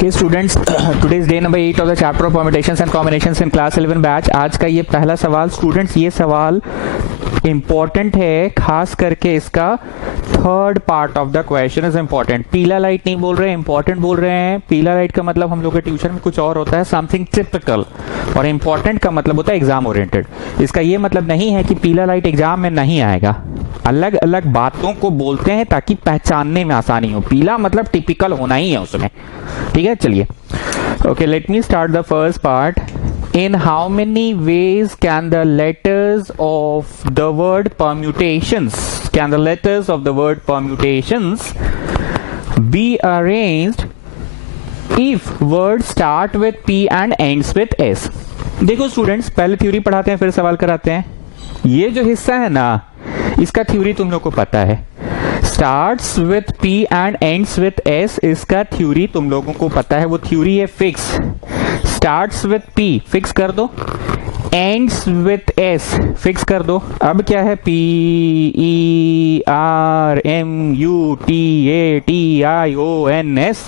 Okay students, today is day number 8 of the chapter of permutations and combinations in class 11 batch। आज का ये पहला सवाल students, ये सवाल इम्पोर्टेंट है, खास करके इसका third part of the question is important. पीला लाइट नहीं बोल रहे हैं, इंपॉर्टेंट बोल रहे हैं। पीला लाइट का मतलब हम लोग के ट्यूशन में कुछ और होता है, समथिंग टिपिकल, और इम्पोर्टेंट का मतलब होता है एग्जाम ओरिएंटेड। इसका ये मतलब नहीं है कि पीला लाइट एग्जाम में नहीं आएगा, अलग अलग बातों को बोलते हैं ताकि पहचानने में आसानी हो। पीला मतलब टिपिकल होना ही है उसमें, ठीक है। चलिए, okay, let me start the first part. In how many ways can the letters of the word permutations be arranged if words start with P and ends with S? देखो स्टूडेंट्स, पहले theory पढ़ाते हैं फिर सवाल कराते हैं। ये जो हिस्सा है ना, इसका थ्योरी तुम लोग को पता है। Starts with P and ends with S, इसका थ्योरी तुम लोगों को पता है। वो थ्योरी है fix. Starts with P fix कर दो, एंड्स विथ S फिक्स कर दो। अब क्या है? P E R M U T A T I O N S,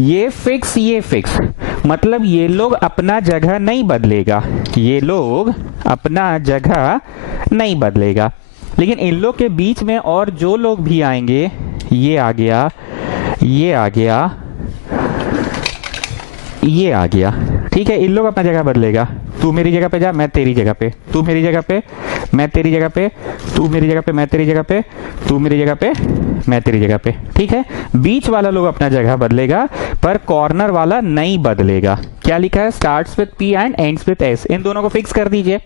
ये फिक्स, ये फिक्स। मतलब ये लोग अपना जगह नहीं बदलेगा, ये लोग अपना जगह नहीं बदलेगा। लेकिन इन लोग के बीच में और जो लोग भी आएंगे, ये आ गया, ये आ गया, ये आ गया, ठीक है। इन लोग अपना जगह बदलेगा। तू मेरी जगह पे जा, मैं तेरी जगह पे, तू मेरी जगह पे, मैं तेरी जगह पे, तू मेरी जगह पे, मैं तेरी जगह पे, तू मेरी जगह पे, मैं तेरी जगह पे, ठीक है। बीच वाला लोग अपना जगह बदलेगा, पर कॉर्नर वाला नहीं बदलेगा। क्या लिखा है? Starts with P and ends with S। इन दोनों को फिक्स कर दीजिए।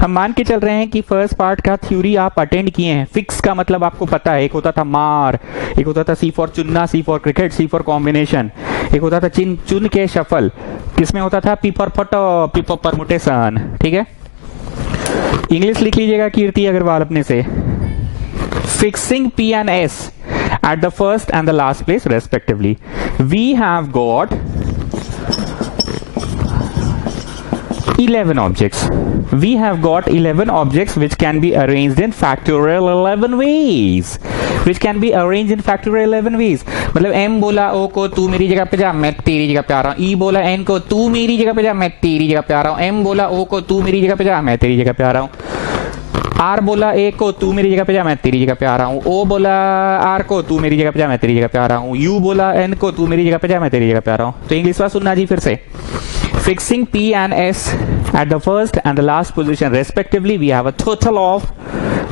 हम मान के चल रहे हैं कि फर्स्ट पार्ट का थ्योरी आप अटेंड किए हैं। फिक्स का मतलब आपको पता है, एक होता था मार, एक होता था C फॉर चुनना, C for cricket, C for combination, एक होता था चुन के शफल, किसमें होता था P for photo, P for permutation, ठीक है। इंग्लिश लिख लीजिएगा कीर्ति अग्रवाल अपने से। Fixing P and S at the first and the last place respectively, we have got 11 objects. We have got 11 objects which can be arranged in factorial 11 ways. Which can be arranged in factorial 11 ways. मतलब M बोला O को तू मेरी जगह पे जा, मैं तेरी जगह पे आ रहा हूँ। E बोला N को तू मेरी जगह पे जा, मैं तेरी जगह पे आ रहा हूँ। M बोला O को तू मेरी जगह पे जा, मैं तेरी जगह पे आ रहा हूँ। R बोला A को तू मेरी जगह पे जा, मैं तेरी जगह पे आ रहा हूँ। O बोला R को तू मेरी जगह पे जा, मैं तेरी जगह पे आ रहा हूँ। U बोला N को तू मेरी जगह पे जा, मैं तेरी जगह पे आ रहा हूँ। तो इंग्लिश बात सुनना जी फिर से। Fixing P and S at the first and the last position respectively, we have a total of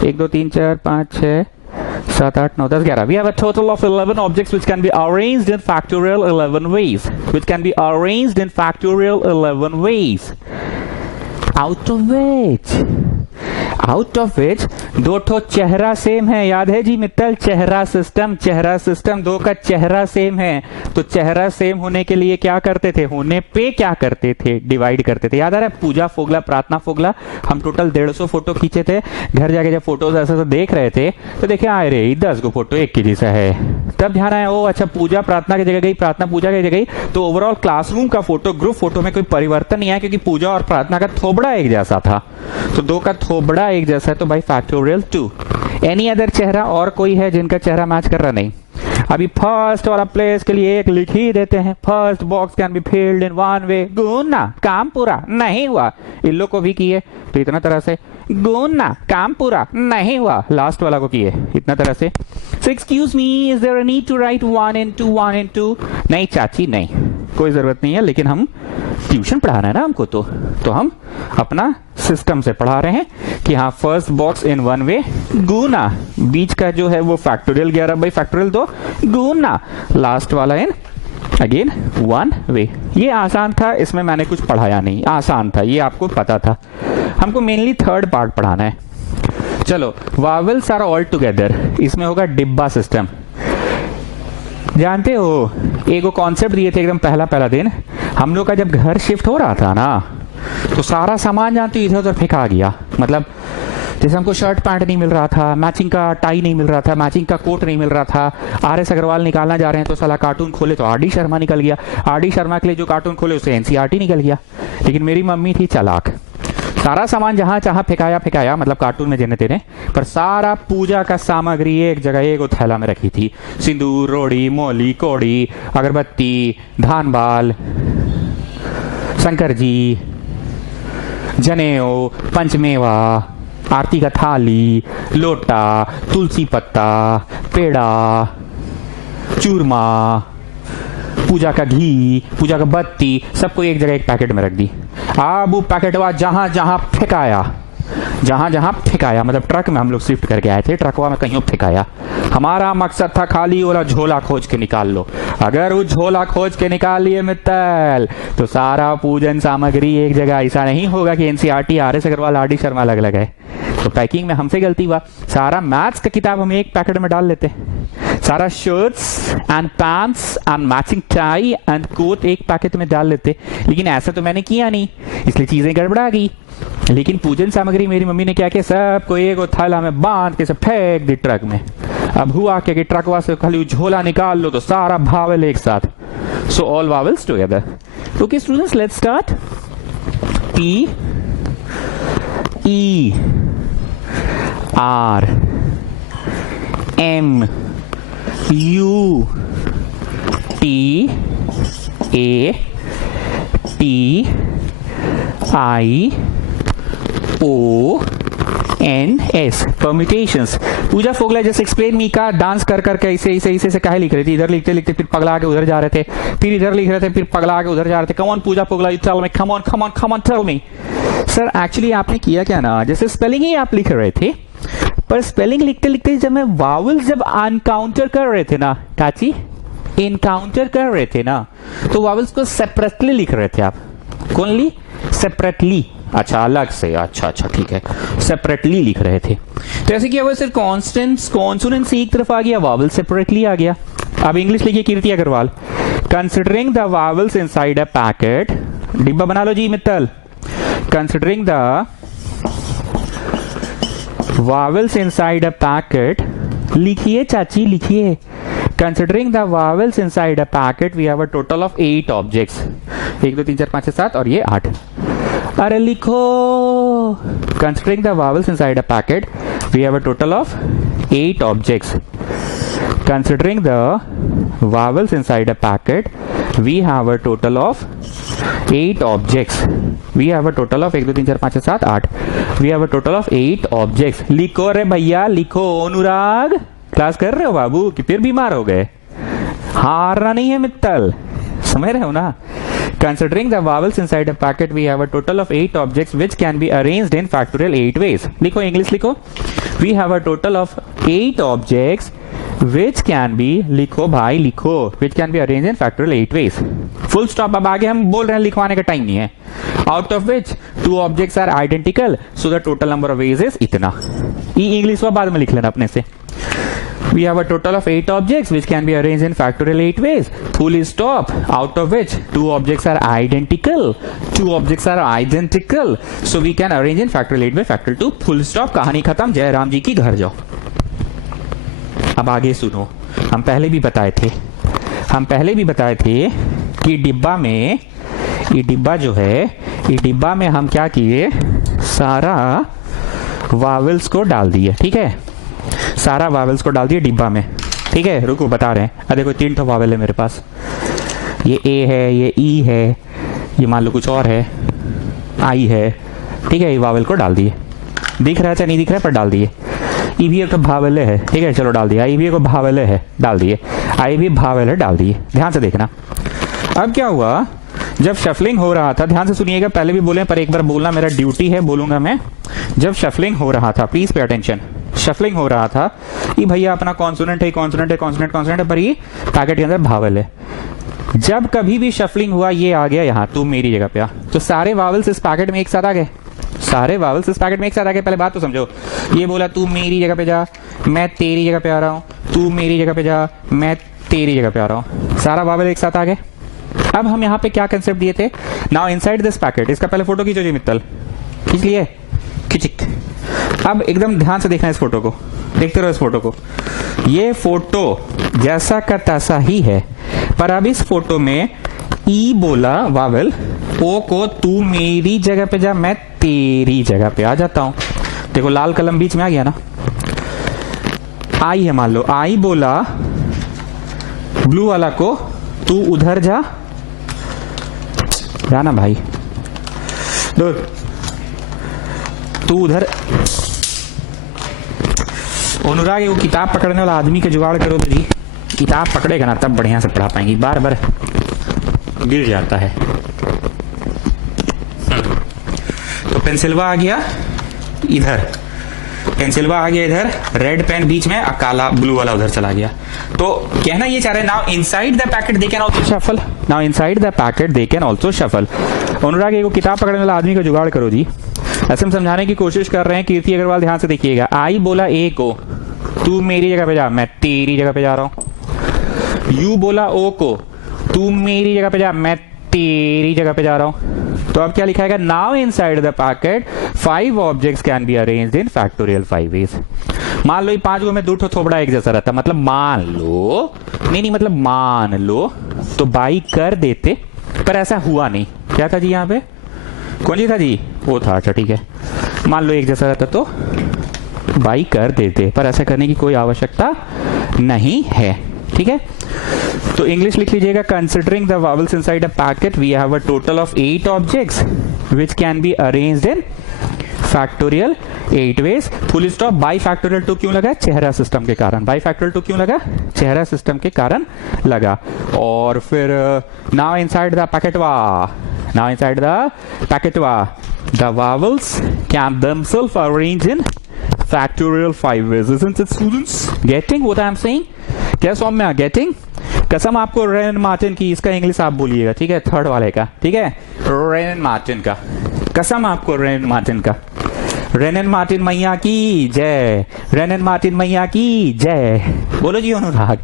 1 2 3 4 5 6 7 8 9 10 11. We have a total of 11 objects which can be arranged in factorial 11 ways. Which can be arranged in factorial 11 ways. Out of which दो ठो चेहरा same है। याद है जी मित्तल? चेहरा system, दो का चेहरा सेम है। तो चेहरा सेम होने के लिए क्या करते थे? होने पे क्या करते थे? डिवाइड करते थे। याद आ रहा है? पूजा फोगला, प्रार्थना फोगला, हम टोटल 150 फोटो खींचे थे। घर जाके जब फोटोज ऐसा देख रहे थे तो देखे आए रे 10 को फोटो एक के जैसा है। तब ध्यान आया, ओ अच्छा, पूजा प्रार्थना की जगह गई, प्रार्थना पूजा की जगह गई। तो ओवरऑल क्लासरूम का फोटो, ग्रुप फोटो में कोई परिवर्तन नहीं आया, क्योंकि पूजा और प्रार्थना का थोबड़ा एक जैसा था। तो दो का थोबड़ा एक जैसा है, तो भाई फैक्टोरियल 2। एनी अदर चेहरा और कोई है जिनका चेहरा मैच कर रहा? नहीं। अभी फर्स्ट वाला प्लेस के लिए एक लिख ही देते हैं। First box can be filled in one way. गुना, काम पूरा नहीं हुआ। इन लोग को भी किए तो इतना तरह से। गुना, काम पूरा नहीं हुआ। लास्ट वाला को किए इतना तरह से। So excuse me, is there a need to write 1 into 1 into? नहीं चाची, नहीं, कोई जरूरत नहीं है। लेकिन हम ट्यूशन पढ़ाना है ना हमको, तो हम अपना सिस्टम से पढ़ा रहे हैं कि हाँ, first box in one way, गुना, बीच का जो है वो फैक्टोरियल 11 बाई फैक्टोरियल 2, गुना, लास्ट वाला इन अगेन वन वे। ये आसान था, इसमें मैंने कुछ पढ़ाया नहीं, आसान था, ये आपको पता था। हमको मेनली थर्ड पार्ट पढ़ाना है। चलो, वावल्स आर ऑल टुगेदर, इसमें होगा डिब्बा सिस्टम। जानते हो, एक कॉन्सेप्ट दिए थे एकदम पहला दिन। हम लोग का जब घर शिफ्ट हो रहा था ना, तो सारा सामान जानते इधर उधर फेंका गया। मतलब जैसे हमको शर्ट पैंट नहीं मिल रहा था, मैचिंग का टाई नहीं मिल रहा था, मैचिंग का कोट नहीं मिल रहा था। RS अग्रवाल निकालना जा रहे हैं तो साला कार्टून खोले तो RD शर्मा निकल गया। RD शर्मा के लिए जो कार्टून खोले उसे NCERT निकल गया। लेकिन मेरी मम्मी थी चालाक, सारा सामान जहां जहां फेंकाया मतलब कार्टून में जेने तेने, पर सारा पूजा का सामग्री एक जगह एक थैला में रखी थी। सिंदूर, रोड़ी, मोली, कोड़ी, अगरबत्ती, धान बाल, शंकर जी, जनेऊ, पंचमेवा, आरती का थाली, लोटा, तुलसी पत्ता, पेड़ा, चूरमा, पूजा का घी, पूजा का बत्ती, सबको एक जगह एक पैकेट में रख दी। अब वो पैकेटवा जहां जहां फेंकाया मतलब ट्रक में हम लोग शिफ्ट करके आए थे, ट्रकवा में कहीं फेंकाया। हमारा मकसद था खाली वाला झोला खोज के निकाल लो। अगर वो झोला खोज के निकाल लिए मित्तल तो सारा पूजन सामग्री एक जगह। ऐसा नहीं होगा कि NCERT, RS Aggarwal, RD Sharma अलग अलग है। तो पैकिंग में हमसे गलती हुआ। सारा मैथ्स का किताब हम एक पैकेट में डाल लेते, सारा shirts and pants and matching tie and coat एक पैकेट में डाल लेते, लेकिन ऐसा तो मैंने किया नहीं, इसलिए चीजें गड़बड़ा गई। लेकिन पूजन सामग्री मेरी मम्मी ने क्या किया, सबको एक थैला में बांध के सब फेंक दी ट्रक में। अब हुआ क्या कि ट्रक से खाली झोला निकाल लो तो सारा भावल एक साथ। So all vowels together. Okay students, let's start. P E R M U T A T I O N S permutations। पूजा फोगला जैसे एक्सप्लेन मी का डांस कर करके ऐसे काहे लिख रही थी, इधर लिखते लिखते फिर पगला के उधर जा रहे थे, फिर इधर लिख रहे थे, फिर पगला के उधर जा रहे थे। Come on Pooja Fogla, you tell me, come on tell me. Sir actually आपने किया क्या ना, जैसे स्पेलिंग ही आप लिख रहे थे, पर स्पेलिंग लिखते लिखते जब मैं वावल्स जब एनकाउंटर कर रहे थे ना, काची एनकाउंटर कर रहे थे ना, तो वावल्स को सेपरेटली लिख रहे थे आप। कौनली? सेपरेटली। अच्छा, अलग से। अच्छा ठीक है, सेपरेटली लिख रहे थे। तो ऐसे क्या हुआ सर, कॉन्स्टेंट्स कॉन्सोनेंट्स एक तरफ आ गया, वावल सेपरेटली आ गया। अब इंग्लिश लिखिए Kirti Agarwal. Considering the vowels inside a packet, डिब्बा बना लो जी Mittal. Considering the vowels inside a packet, लिखिए चाची लिखिए। Considering the vowels inside a packet we have a total of 8 objects. 1 2 3 4 5 6 7 और ये 8। अरे लिखो। Considering the vowels inside a packet we have a total of 8 objects. Considering the vowels inside a packet we have a total of 8 objects. We have a total of 1 2 3 4 5 6 7 8। We have a total of 8 objects. लिखो रे भैया लिखो। अनुराग class कर रहे हो बाबू कि फिर बीमार हो गए? हारना नहीं है मित्तल, समझ रहे हो ना। Considering the vowels inside a packet, we have a total of 8 objects which can be arranged in factorial 8 ways. लिखो इंग्लिश लिखो। We have a total of 8 objects which can be, लिखो भाई लिखो, which can be arranged in factorial 8 ways. Full stop। अब आगे हम बोल रहे हैं, लिखवाने का टाइम नहीं है। Out of which 2 objects are identical, so the total number of ways is इतना। ये इंग्लिश को बाद में लिख लेना अपने से। We have a total of 8 objects which can be arranged in factorial 8 ways. Full stop. Out of which 2 objects are identical. 2 objects are identical. So we can arrange in factorial 8 by factorial 2. Full stop. कहानी खत्म। जय राम जी की घर जाओ। अब आगे सुनो। हम पहले भी बताए थे कि डिब्बा में, ये डिब्बा जो है, ये डिब्बा में हम क्या किए, सारा वावल्स को डाल दिए। ठीक है, सारा वावल्स को डाल दिए डिब्बा में। ठीक है, रुको बता रहे हैं। देखो 3 ठो वावल है मेरे पास, ये ए है, ये ई है, ये मान लो कुछ और है, आई है। ठीक है, ये वावल को डाल दिए। दिख रहा है चाहे नहीं दिख रहा है, पर डाल दिए। ई भी एक भावल है। ठीक है, चलो डाल दिया। आई भी एक भावल है, डाल दिए। आई भी भावल है, डाल दिए। ध्यान से देखना। अब क्या हुआ, जब शफलिंग हो रहा था, ध्यान से सुनिएगा, पहले भी बोले पर एक बार बोलना मेरा ड्यूटी है, बोलूंगा मैं। जब शफलिंग हो रहा था, प्लीज पे अटेंशन, शफलिंग हो रहा था, ये भैया अपना कॉन्सोनेंट है, कॉन्सोनेंट है, पर ये पैकेट के अंदर भावल है। जब कभी भी शफलिंग हुआ, ये आ गया यहाँ, तू मेरी जगह पे आ, तो सारे वावल्स इस पैकेट में एक साथ आ गए। सारे वावल्स इस पैकेट में एक साथ आ गए। पहले बात तो समझो, ये बोला तू मेरी जगह पे जा, मैं तेरी जगह पे आ रहा हूँ, तू मेरी जगह पे जा, मैं तेरी जगह पे आ रहा हूँ। सारा वावल एक साथ आ गए। अब हम यहाँ पे क्या कंसेप्ट दिए थे, नाउ इनसाइड दिस पैकेट, इसका पहले फोटो खींचो जी मित्तल, खींच लिए, खिचिक। अब एकदम ध्यान से देखना इस फोटो को, देखते रहो इस फोटो को। ये फोटो जैसा का तैसा ही है, पर अब इस फोटो में ई बोला वावल, ओ को तू मेरी जगह पे जा, मैं तेरी जगह पे आ जाता हूं। देखो लाल कलम बीच में आ गया ना। आई है, मान लो आई बोला ब्लू वाला को तू उधर जा, जाना भाई, तू उधर। अनुराग वो किताब पकड़ने वाला आदमी के जुगाड़ करो तो जी, किताब पकड़ेगा ना तब बढ़िया से पढ़ा पाएंगे, बार बार गिर जाता है। तो पेंसिलवा आ गया इधर, पेंसिलवा आ गया इधर, रेड पेन बीच में, काला ब्लू वाला उधर चला गया। तो कहना ये चाह रहे हैं, now inside the packet they can also shuffle, now inside the packet they can also shuffle. Anurag को किताब पकड़ने वाला आदमी का जुगाड़ करो जी। ऐसे हम समझाने की कोशिश कर रहे हैं। कीर्ति अग्रवाल ध्यान से देखिएगा, आई बोला ए को तू मेरी जगह पे जा, मैं तेरी जगह पे जा रहा हूं। यू बोला ओ को तू मेरी जगह पे जा, मैं तेरी जगह पे जा रहा हूं। तो अब क्या लिखा है, now inside the packet 5 objects can be arranged in factorial 5 ways. मान लो ये 5 गो में 2 थोबड़ा एक जैसा रहता, मतलब मान लो, नहीं मतलब मान लो, तो बाई कर देते, पर ऐसा हुआ नहीं। क्या था जी यहाँ पे, कौन जी था जी, वो था। अच्छा ठीक है, मान लो एक जैसा रहता तो बाई कर देते, पर ऐसा करने की कोई आवश्यकता नहीं है। ठीक है, तो इंग्लिश लिख लीजिएगा, considering the vowels inside a packet we have a total of 8 objects which can be arranged in factorial 8 ways. Full stop. By factorial 2 क्यों लगा, चेहरा सिस्टम के कारण। बाई फैक्टोरियल 2 क्यों लगा, चेहरा सिस्टम के कारण लगा। और फिर नाउ इनसाइड द पैकेटवा, नाउ इनसाइड द पैकेटवा the vowels can themselves arrange in factorial 5 ways. Isn't it, students? Getting what I am saying? क्या सौम्या गेटिंग? कसम आपको रेन मार्टिन की, इसका इंग्लिश आप बोलिएगा, ठीक है, थर्ड वाले का, ठीक है, रेन मार्टिन का, कसम आपको रेन मार्टिन का। रेन मार्टिन मैया की जय, रेन मार्टिन मैया की जय, बोलो जी अनुराग,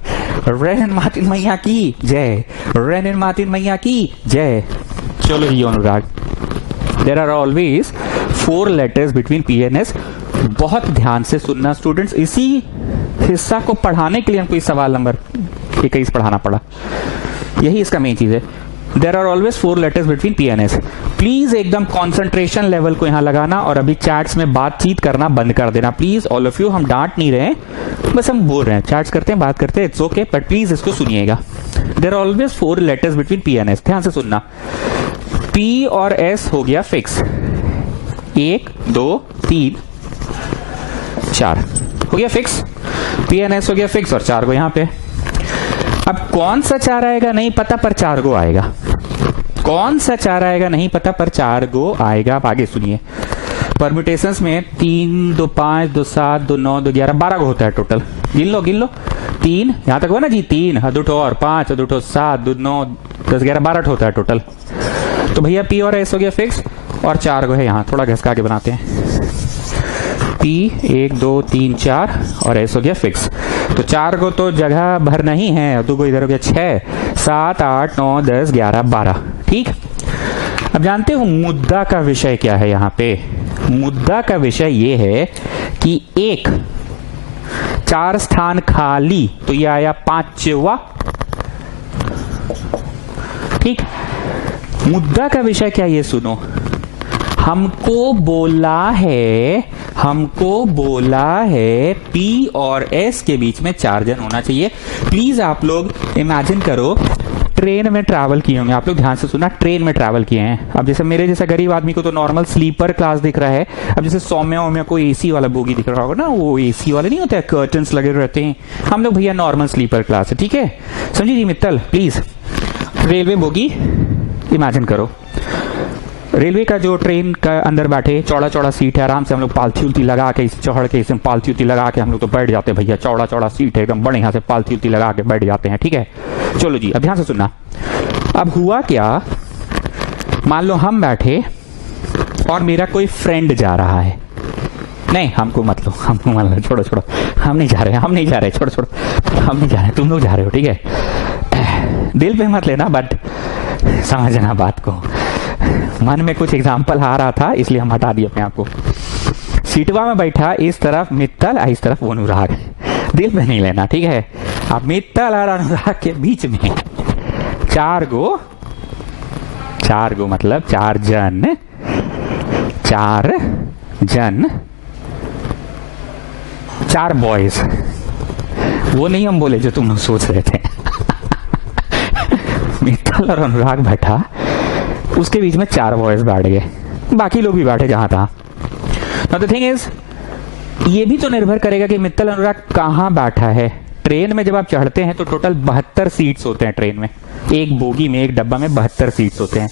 रेन मार्टिन मैया की जय, रेन मार्टिन मैया की जय। चलो जी Anurag, there are always 4 letters between P and S। बहुत ध्यान से सुनना स्टूडेंट्स, इसी हिस्सा को पढ़ाने के लिए हमको इस सवाल नंबर 21 पढ़ाना पड़ा, यही इसका मेन चीज है। There are always 4 letters between P and S। Please एकदम कॉन्सेंट्रेशन लेवल को यहां लगाना और अभी चैट्स में बातचीत करना बंद कर देना प्लीज, ऑल ऑफ यू। हम डांट नहीं रहे, बस हम बोल रहे हैं, चैट्स करते हैं, बात करते हैं, इट्स ओके, बट प्लीज इसको सुनिएगा। There are always 4 letters between P and S। ध्यान से सुनना, P और S हो गया फिक्स, 1 2 3 4 हो गया फिक्स, P and S हो गया फिक्स, और 4 को यहां पे। अब कौन सा 4 आएगा नहीं पता, पर 4 गो आएगा। कौन सा 4 आएगा नहीं पता, पर 4 गो आएगा। आप आगे सुनिए, परम्यूटेशंस में 3 2 5 2 7 2 9 2 11 12 गो होता है टोटल। गिन लो 3, यहां तक हुआ ना जी, 3 2 और 5 2 7 2 9 10 11 12 होता है टोटल। तो भैया P और S हो गया फिक्स, और 4 गो है यहाँ, थोड़ा घसका के बनाते हैं। P 1 2 3 4 और S हो गया फिक्स। तो 4 को तो जगह भर नहीं है, 2 को इधर हो गया 6 7 8 9 10 11 12। ठीक, अब जानते हो मुद्दा का विषय क्या है यहाँ पे। मुद्दा का विषय ये है कि 4 स्थान खाली, तो ये आया 5वां। ठीक, मुद्दा का विषय क्या, ये सुनो, हमको बोला है P और S के बीच में 4 जन होना चाहिए। प्लीज आप लोग इमेजिन करो, ट्रेन में ट्रैवल किए होंगे आप लोग, ध्यान से सुना, ट्रेन में ट्रैवल किए हैं। अब जैसे मेरे जैसा गरीब आदमी को तो नॉर्मल स्लीपर क्लास दिख रहा है, अब जैसे सौम्या को एसी वाला बोगी दिख रहा होगा ना, वो एसी वाले नहीं होते, कर्टन्स लगे रहते हैं, हम लोग भैया नॉर्मल स्लीपर क्लास है, ठीक है, समझिए जी Mittal. Please railway bogie imagine करो, रेलवे का जो ट्रेन का अंदर बैठे, चौड़ा सीट है, आराम से हम लोग पालथी उल्थी लगा के चढ़ के, इसमें पालथी उल्थी लगा के हम लोग तो बैठ जाते हैं भैया, चौड़ा सीट है एकदम, बड़े यहाँ से पालथी उल्थी लगा के बैठ जाते हैं। ठीक है, चलो जी, अब ध्यान से सुनना। अब हुआ क्या, मान लो हम बैठे और मेरा कोई फ्रेंड जा रहा है, नहीं हमको मत लो, हमको मान लो, छोड़ो, हम नहीं जा रहे, छोड़ो, हम नहीं जा रहे, तुम लोग जा रहे हो, ठीक है, दिल पे मत लेना, बट समझना बात को। मन में कुछ एग्जाम्पल आ रहा था, इसलिए हम हटा दिए अपने आप को। सीटवा में बैठा इस तरफ मित्तल, इस तरफ अनुराग, दिल पे नहीं लेना, ठीक है। अब मित्तल और अनुराग के बीच में 4 गो 4 गो मतलब 4 जन, 4 जन, 4 बॉयज। वो नहीं हम बोले जो तुम सोच रहे थे। मित्तल और अनुराग बैठा, उसके बीच में 4 बॉयज बैठ गए, बाकी लोग भी बैठे जहां था। नाउ द थिंग इज, ये भी तो निर्भर करेगा कि मित्तल अनुराग कहां बैठा है। ट्रेन में जब आप चढ़ते हैं तो टोटल 72 सीट्स होते हैं ट्रेन में, एक बोगी में, एक डब्बा में 72 सीट्स होते हैं।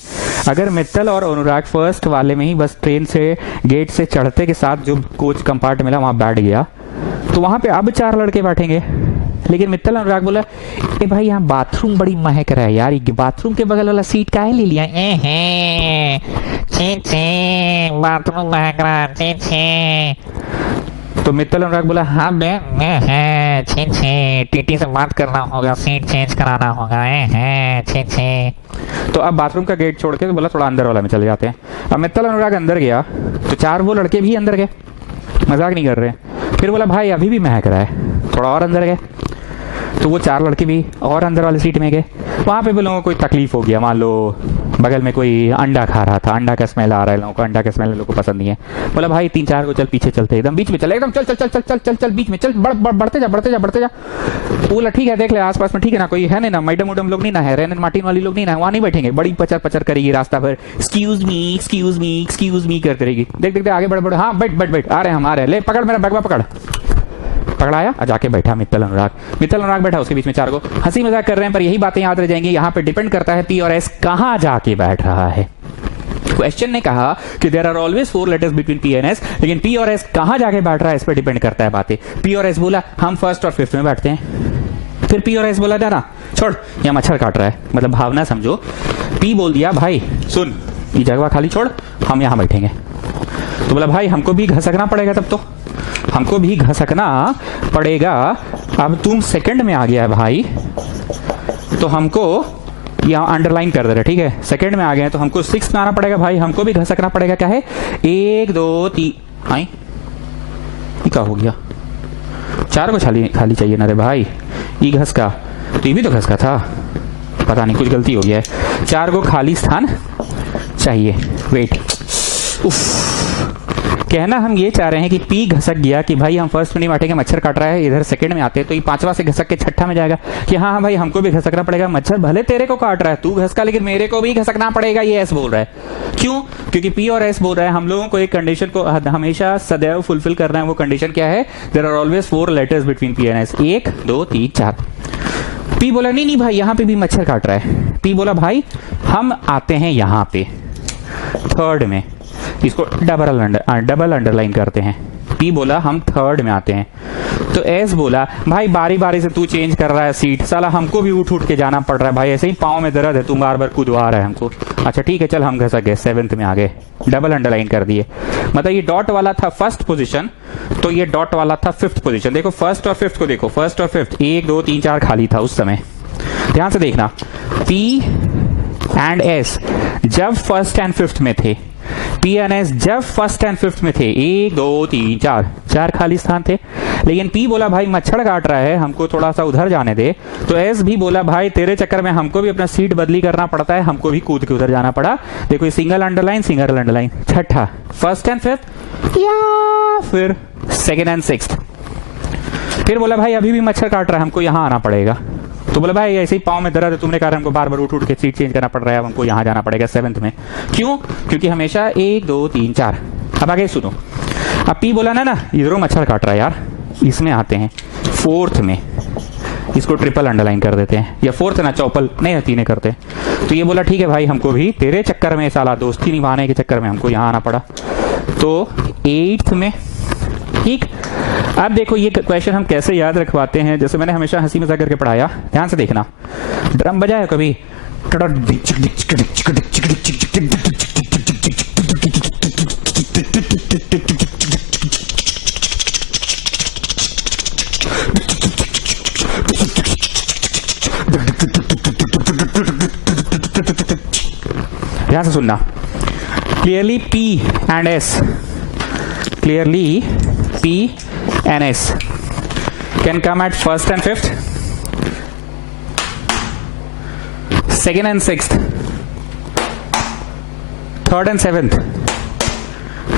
अगर मित्तल और अनुराग फर्स्ट वाले में ही बस ट्रेन से गेट से चढ़ते के साथ जो कोच कंपार्ट मिला वहां बैठ गया, तो वहां पे अब 4 लड़के बैठेंगे। लेकिन मित्तल अनुराग बोला, ए भाई यहाँ बाथरूम बड़ी महक रहा है यार, ये बाथरूम के बगल वाला सीट काहे ले लिया? बाथरूम महक रहा है। तो मित्तल अनुराग बोला, हाँ बे, टीटी से बात करना होगा, सीट चेंज कराना होगा। तो अब बाथरूम का गेट छोड़ के बोला थोड़ा अंदर वाला में चले जाते हैं। अब मित्तल अनुराग अंदर गया तो 4 वो लड़के भी अंदर गए, मजाक नहीं कर रहे। फिर बोला भाई अभी भी महक रहा है, थोड़ा और अंदर गए तो वो 4 लड़के भी और अंदर वाले सीट में गए। वहां पे भी लोगों को कोई तकलीफ हो गया, मान लो बगल में कोई अंडा खा रहा था, अंडा का स्मेल आ रहा है लोगों को, अंडा का स्मेल लोगों को पसंद नहीं है। बोला भाई 3-4 को चल पीछे चलते, एकदम बीच में चल, एकदम चल चल चल चल चल चल चल बीच में चल, बढ़ते जा बढ़ते जा बढ़ते जा। बोला ठीक है, देख ले आसपास में, ठीक है ना, कोई है नहीं ना, मैडम उडम लोग नहीं ना है, रेन मार्टिन वाली लोग नहीं ना, वहां नहीं बैठेंगे। बड़ी पचर पचर करेगी रास्ता भर, excuse me excuse me excuse me करते रहेगी। देख देखते आगे बढ़ बढ़, हाँ बैठ बैठ बैठ, आ रहे हम आ रहे, ले पकड़ मेरा बैगवा पकड़। पकड़ाया और जाके बैठा मित्तल अनुराग बैठा, उसके बीच में 4 को हंसी मजाक कर रहे हैं, पर यही बातें याद रह जाएंगी। यहाँ पे डिपेंड करता है पी और एस कहां जाके बैठ रहा है। क्वेश्चन ने कहा कि there are always 4 letters between P and S, लेकिन पी और एस कहां जाके बैठ रहा है इस पर डिपेंड करता है बातें। पी और एस बोला हम फर्स्ट और 5th में बैठते हैं। फिर पी और एस बोला ना छोड़, यहाँ मच्छर काट रहा है, मतलब भावना समझो। पी बोल दिया भाई सुन, ये जगह खाली छोड़, हम यहाँ बैठेंगे। तो बोला भाई हमको भी घसकना पड़ेगा, तब तो हमको भी घसकना पड़ेगा। अब तुम सेकंड में आ गया है भाई, तो हमको यहाँ अंडरलाइन कर दे रहे, ठीक है, सेकंड में आ गए हैं तो हमको 6th में आना पड़ेगा भाई, हमको भी घसकना पड़ेगा। क्या है 1 2 3 आई, क्या हो गया? 4 को खाली चाहिए ना रे भाई, ये घस का, तो ये भी तो घस का था, पता नहीं कुछ गलती हो गया है। 4 को खाली स्थान चाहिए। वेट, कहना हम ये चाह रहे हैं कि पी घसक गया कि भाई हम फर्स्ट में नहीं बैठेंगे, मच्छर काट रहा है, इधर सेकंड में आते हैं तो ये 5वां से घसक के 6ठा में जाएगा कि हाँ हाँ भाई हमको भी घसकना पड़ेगा, मच्छर भले तेरे को काट रहा है तू घसका, लेकिन मेरे को भी घसकना पड़ेगा, ये एस बोल रहा है। क्यों? क्योंकि पी और एस बोल रहा है हम लोगों को एक कंडीशन को हमेशा सदैव फुलफिल करना है। वो कंडीशन क्या है? There are always 4 letters between P and S, 1 2 3 4। P बोला नहीं भाई यहाँ पे भी मच्छर काट रहा है। पी बोला भाई हम आते हैं यहाँ पे 3rd में, इसको डबल अंडरलाइन करते हैं। पी बोला हम 3rd में आते हैं। तो एस बोला भाई बारी बारी से तू चेंज कर रहा है सीट, साला हमको भी उठ के जाना पड़ रहा है भाई, ऐसे ही पाँव में दर्द है, तू बार बार कूदवा रहा है हमको। अच्छा ठीक है चल, हम घसक गए, 7th में आ गए, डबल अंडरलाइन कर दिए। मतलब ये डॉट वाला था 1st पोजीशन, तो ये डॉट वाला था 5th पोजीशन। देखो 1st और 5th को देखो, 1st और 5th 1 2 3 4 खाली था उस समय, ध्यान से देखना। पी एंड एस जब 1st एंड 5th में थे, पी एन एस जब 1st एंड 5th में थे, 1 2 3 4 खाली स्थान थे। लेकिन पी बोला भाई मच्छर काट रहा है, हमको थोड़ा सा उधर जाने दे। तो एस भी बोला भाई तेरे चक्कर में हमको भी अपना सीट बदली करना पड़ता है, हमको भी कूद के उधर जाना पड़ा। देखो ये single underline 6ठा, 1st and 5th या फिर 2nd एंड 6th। फिर बोला भाई अभी भी मच्छर काट रहा है, हमको यहाँ आना पड़ेगा। तो बोला भाई ऐसे ही पाँव में दर्द है, तुमने कहा हमको बार बार उठ के सीट चेंज करना पड़ रहा है, हमको यहाँ जाना पड़ेगा 7th में। क्यों? क्योंकि हमेशा 1 2 3 4। अब आगे सुनो, अब पी बोला ना इधरों मच्छर काट रहा है यार, इसमें आते हैं 4th में, इसको ट्रिपल अंडरलाइन कर देते हैं, या 4th ना चौपल नहीं तीने करते। तो ये बोला ठीक है भाई हमको भी तेरे चक्कर में, साला दोस्ती निभाने के चक्कर में हमको यहाँ आना पड़ा, तो 8th में। ठीक, अब देखो ये क्वेश्चन हम कैसे याद रखवाते हैं, जैसे मैंने हमेशा हंसी मजाक करके पढ़ाया, ध्यान से देखना। ड्रम बजाया कभी? ध्यान से सुनना। Clearly P and S, clearly P and S can come at 1st and 5th, 2nd and 6th, third and seventh,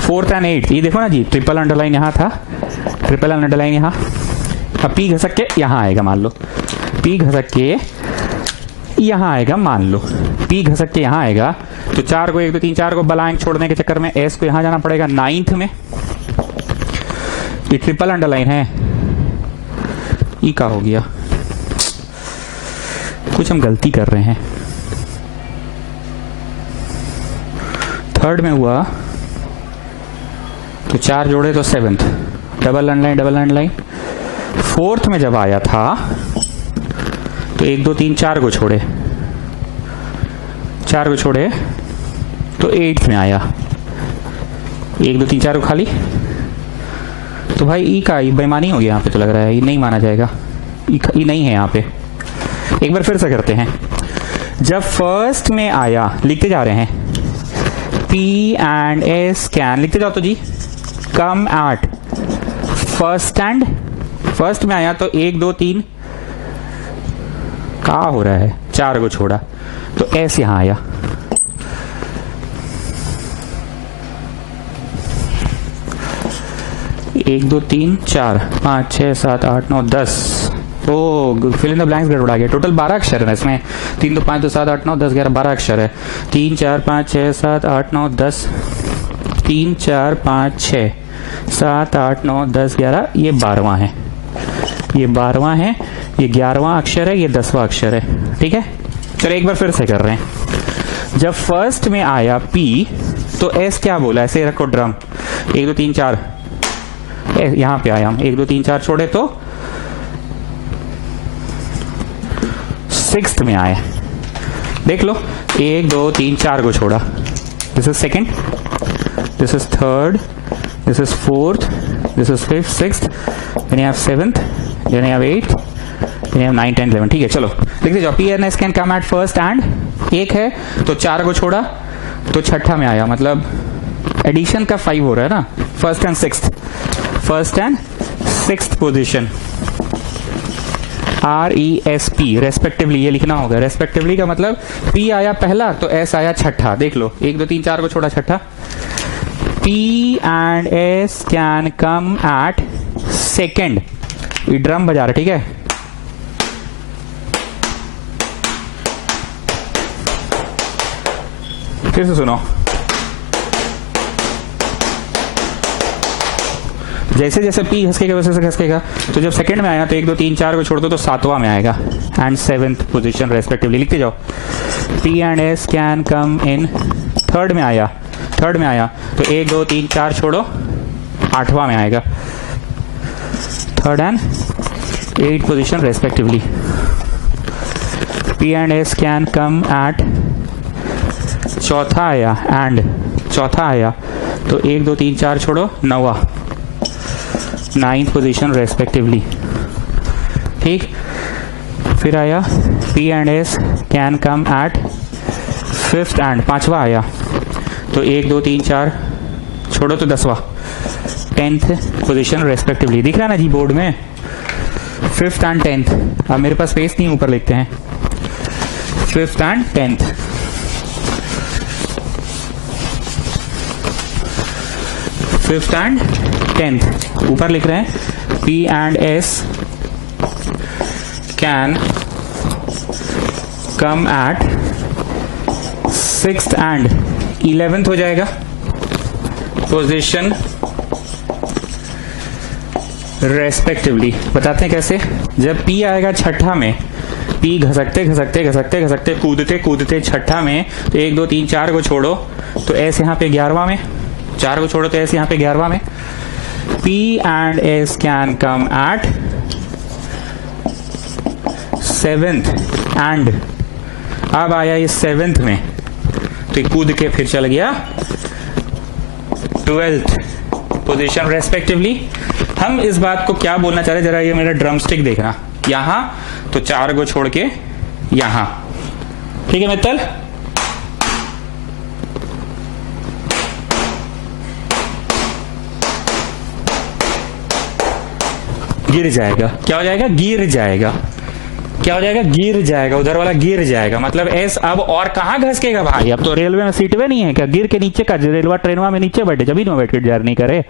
fourth and eight, ये देखो ना जी, ट्रिपल अंडरलाइन यहाँ था, ट्रिपल अंडरलाइन यहाँ, अब पी घसक के यहाँ आएगा मान लो, पी घसक के यहाँ आएगा मान लो, पी घसक के यहाँ आएगा, तो 4 को 1 2 3 4 को ब्लैंक छोड़ने के चक्कर में एस को यहाँ जाना पड़ेगा 9th में, ये ट्रिपल अंडरलाइन है, ई का हो गया, कुछ हम गलती कर रहे हैं, थर्ड में हुआ तो 4 जोड़े तो 7th, डबल अंडरलाइन, फोर्थ में जब आया था तो 1 2 3 4 को छोड़े, 4 को छोड़े तो 8th में आया, 1 2 3 4 को खाली, तो भाई ई का बेईमानी हो गया यहाँ पे, तो लग रहा है ये नहीं माना जाएगा, ई नहीं है यहाँ पे। एक बार फिर से करते हैं, जब फर्स्ट में आया, लिखते जा रहे हैं, P and S can, लिखते जाओ तो जी, कम एट फर्स्ट एंड, फर्स्ट में आया तो 1 2 3, क्या हो रहा है, 4 को छोड़ा तो S यहां आया, एक 2 3 4 5 6 7 8 9 10, oh fill in the blanks गड़बड़ा गया, टोटल 12 अक्षर है इसमें, 3 2 5 2 7 8 9 10 11 12 अक्षर है, 3 4 5 6 7 8 9 10, 3 4 5 6 7 8 9 10 11, ये 12वां है, ये 12वां है, ये 11वां अक्षर है, ये 10वां अक्षर है, ठीक है। चलो एक बार फिर से कर रहे हैं, जब फर्स्ट में आया P तो S क्या बोला, ऐसे रखो ड्रम, 1 2 3 4, यहां पे आया हम, 1 2 3 4 छोड़े तो 6th में आए, देख लो 1 2 3 4 को छोड़ा, this is second, this is third, this is fourth, this is fifth, sixth, then you have seventh, then you have eighth, then you have 9 10 11, ठीक है। चलो लिखते जाओ, P and S can come at first and, एक है तो 4 को छोड़ा तो छठा में आया, मतलब एडिशन का 5 हो रहा है ना, first and sixth position, RESP respectively, ये लिखना होगा, रेस्पेक्टिवली का मतलब P आया पहला तो S आया छठा, देख लो 1 2 3 4 को छोड़ा छठा, P and S can come at second, ये ड्रम बजा रहा, ठीक है, फिर से सुनो, जैसे जैसे P घसकेगा वैसे वैसे घसकेगा, तो जब सेकंड में आया तो 1 2 3 4 को छोड़ दो तो 7वां में आएगा, एंड 7th पोजीशन रेस्पेक्टिवली, लिखते जाओ, P and S can come in, third में आया तो 1 2 3 4 छोड़ो, 8वां में आएगा, third and 8th position respectively, P and S can come at, चौथा आया तो 1 2 3 4 छोड़ो, 9वां, 9th पोजीशन रेस्पेक्टिवली, ठीक। फिर आया P and S can come at 5th end, 5वां आया तो 1 2 3 4 छोड़ो तो 10वां, 10th पोजीशन रेस्पेक्टिवली, दिख रहा है ना जी बोर्ड में, 5th एंड 10th, अब मेरे पास स्पेस नहीं, ऊपर लिखते हैं 5th and 10th, fifth and 10th ऊपर लिख रहे हैं, P and S can come at 6th and 11th हो जाएगा पोजीशन रेस्पेक्टिवली। बताते हैं कैसे, जब P आएगा छठा में, P घसकते कूदते छठा में, तो 1 2 3 4 को छोड़ो तो S यहाँ पे 11वां में, 4 को छोड़ो तो S यहाँ पे 11वां में, P and S can come at 7th and, अब आया ये 7th में तो ये कूद के फिर चल गया 12th पोजीशन रेस्पेक्टिवली। हम इस बात को क्या बोलना चाह रहे हैं, जरा ये मेरा ड्रम स्टिक देखना, यहां तो 4 को छोड़ के यहां, ठीक है मित्तल, गिर जाएगा, क्या हो जाएगा, गिर जाएगा, क्या हो जाएगा, गिर जाएगा, उधर वाला गिर जाएगा। मतलब एस अब और कहाँ घसकेगा भाई, अब तो रेलवे में सीटवे नहीं है क्या, गिर के नीचे का रेलवा ट्रेनवा में नीचे बैठे, जब बैठ के जर्नी करे।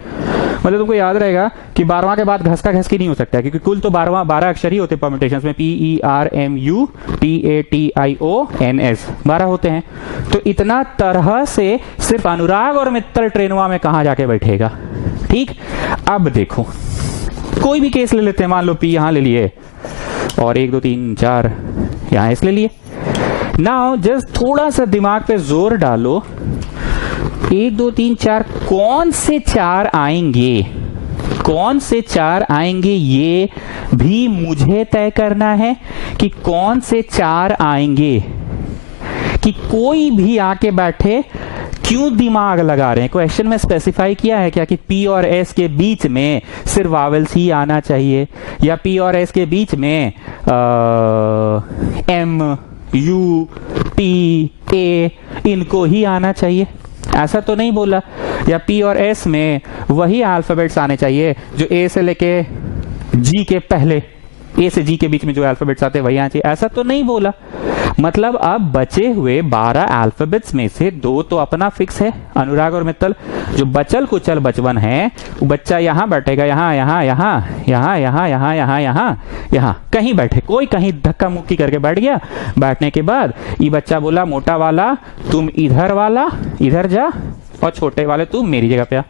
मतलब तुमको याद रहेगा कि 12वां के बाद घसका घसकी नहीं हो सकता, क्योंकि कुल तो 12 अक्षर ही होते परम्यूटेशंस में, PERMUTATIONS 12 होते हैं। तो इतना तरह से सिर्फ अनुराग और मित्तल ट्रेनवा में कहाँ जाके बैठेगा। ठीक, अब देखो कोई भी केस ले लेते हैं, मान लो P यहां ले लिए और 1 2 3 4 यहां एस ले लिए। नाउ जस्ट थोड़ा सा दिमाग पे जोर डालो, 1 2 3 4 कौन से 4 आएंगे, कौन से 4 आएंगे ये भी मुझे तय करना है कि कौन से 4 आएंगे। कि कोई भी आके बैठे, क्यों दिमाग लगा रहे हैं, क्वेश्चन में स्पेसिफाई किया है क्या कि P और S के बीच में सिर्फ वावल्स ही आना चाहिए, या P और S के बीच में M U T A इनको ही आना चाहिए, ऐसा तो नहीं बोला। या P और S में वही अल्फाबेट्स आने चाहिए जो A से लेके G के पहले, A से G के बीच में जो अल्फाबेट्स आते हैं वही आने चाहिए, ऐसा तो नहीं बोला। मतलब अब बचे हुए 12 अल्फाबेट्स में से 2 तो अपना फिक्स है, अनुराग और मित्तल। जो बचल कुचल बचवन है वो बच्चा यहाँ बैठेगा, यहाँ यहाँ यहाँ यहाँ यहाँ यहाँ यहाँ यहाँ यहाँ कहीं बैठे, कोई कहीं धक्का मुक्की करके बैठ गया। बैठने के बाद ये बच्चा बोला मोटा वाला तुम इधर वाला इधर जा, और छोटे वाले तू मेरी जगह पे आ।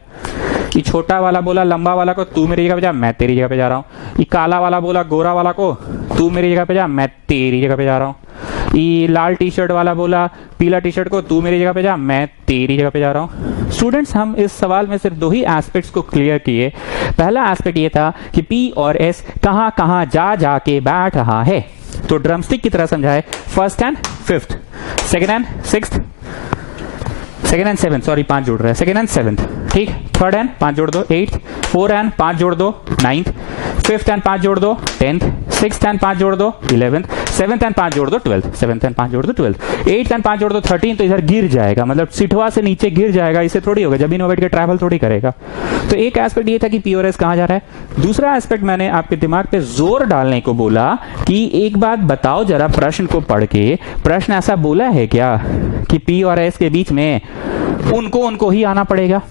ये छोटा वाला बोला लंबा वाला को तू मेरी जगह पे जा, मैं तेरी जगह पे जा रहा हूँ। ये काला वाला बोला गोरा वाला को तू मेरी जगह पे जा, मैं तेरी जगह पे जा रहा हूँ। ये लाल टी शर्ट वाला बोला पीला टी शर्ट को तू मेरी जगह पे जा, मैं तेरी जगह पे जा रहा हूँ। स्टूडेंट्स, हम इस सवाल में सिर्फ 2 ही एस्पेक्ट्स को क्लियर किए। पहला एस्पेक्ट ये था कि P और S कहाँ कहाँ जा जाके बैठ रहा है, तो ड्रमस्टिक की तरह समझाए, first and fifth, second and sixth, second and seventh, sorry 5 जोड़ रहा है, सेकेंड एंड सेवेंथ, ठीक, थर्ड एंड 5 जोड़ दो 8th, 4 एंड 5 जोड़ दो 9th, 5th एंड 5 जोड़ दो 10th, 6th एंड 5 जोड़ दो 11th, 7th एंड 5 जोड़ दो 12th, 7th एंड 5 जोड़ दो 12th, 8th एंड 5 जोड़ दो 13th। तो इधर गिर जाएगा, मतलब सिटवा से नीचे गिर जाएगा, इसे थोड़ी होगा, जमीन में बैठ के ट्रैवल थोड़ी करेगा। तो एक एस्पेक्ट ये था कि P और S कहाँ जा रहा है। दूसरा एस्पेक्ट मैंने आपके दिमाग पे जोर डालने को बोला कि एक बात बताओ जरा, प्रश्न को पढ़ के, प्रश्न ऐसा बोला है क्या कि P और S के बीच में उनको ही आना पड़ेगा,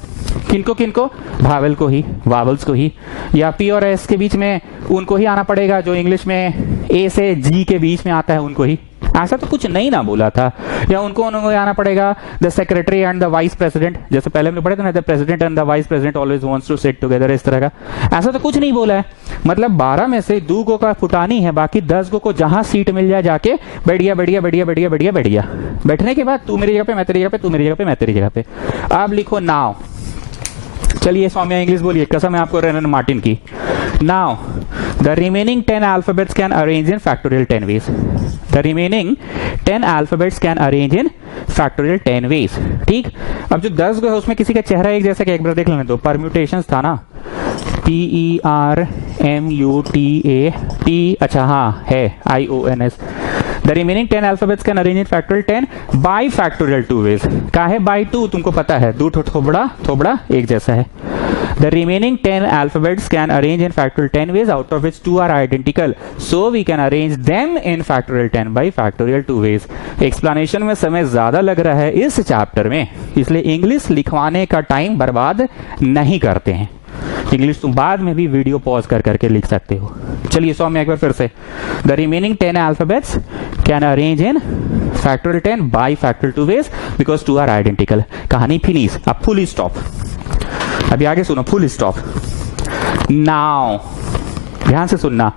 किनको किनको, भावेल को ही, वावल्स को ही, या P और S के बीच में उनको ही आना पड़ेगा जो इंग्लिश में A से G के बीच में आता है उनको ही, ऐसा तो कुछ नहीं ना बोला था। या उनको आना पड़ेगा the secretary and the vice president, जैसे पहले हमने पढ़े थे ना, the president and the vice president always wants to sit together, इस तरह का, ऐसा तो कुछ नहीं बोला है। मतलब 12 में से 2 गो का फुटानी है, बाकी 10 गो को जहां सीट मिल जाए जाके बैठ गया बैठ गया बैठ गया बैठ गया बैठ गया बैठ गया। बैठने के बाद तू मेरी जगह पे, मैं तेरी जगह पे, तू मेरी जगह पे, मैं तेरी जगह पे। अब लिखो नाउ, चलिए सौम्या इंग्लिश बोलिए, कसम है आपको रेनन मार्टिन की। Now the remaining 10 alphabets can arrange in factorial 10 ways. The remaining 10 alphabets can arrange in factorial 10 ways. ठीक, अब जो 10 गो है उसमें किसी का चेहरा एक जैसा कि एक बार देख लेने दो, परम्यूटेशंस था ना, PERMUTAT, अच्छा हाँ है IONS। The remaining 10 alphabets can arrange in factorial 10 by factorial 2 ways. का है बाय 2, तुमको पता है, 2 थोबड़ा थोबड़ा एक जैसा है। The remaining 10 alphabets can arrange in factorial 10 ways, out of which 2 are identical. So we can arrange them in factorial 10 by factorial 2 ways. Explanation में समय ज्यादा लग रहा है इस चैप्टर में, इसलिए इंग्लिश लिखवाने का टाइम बर्बाद नहीं करते हैं। इंग्लिश तुम बाद में भी वीडियो पॉज कर करके लिख सकते हो। चलिए सौम्य एक बार फिर से, the remaining 10 alphabets can arrange in factorial 10 by factorial 2 ways because 2 are identical. कहानी फिनिश। अब फुल स्टॉप, अभी आगे सुनो, फुल स्टॉप। नाउ ध्यान से सुनना,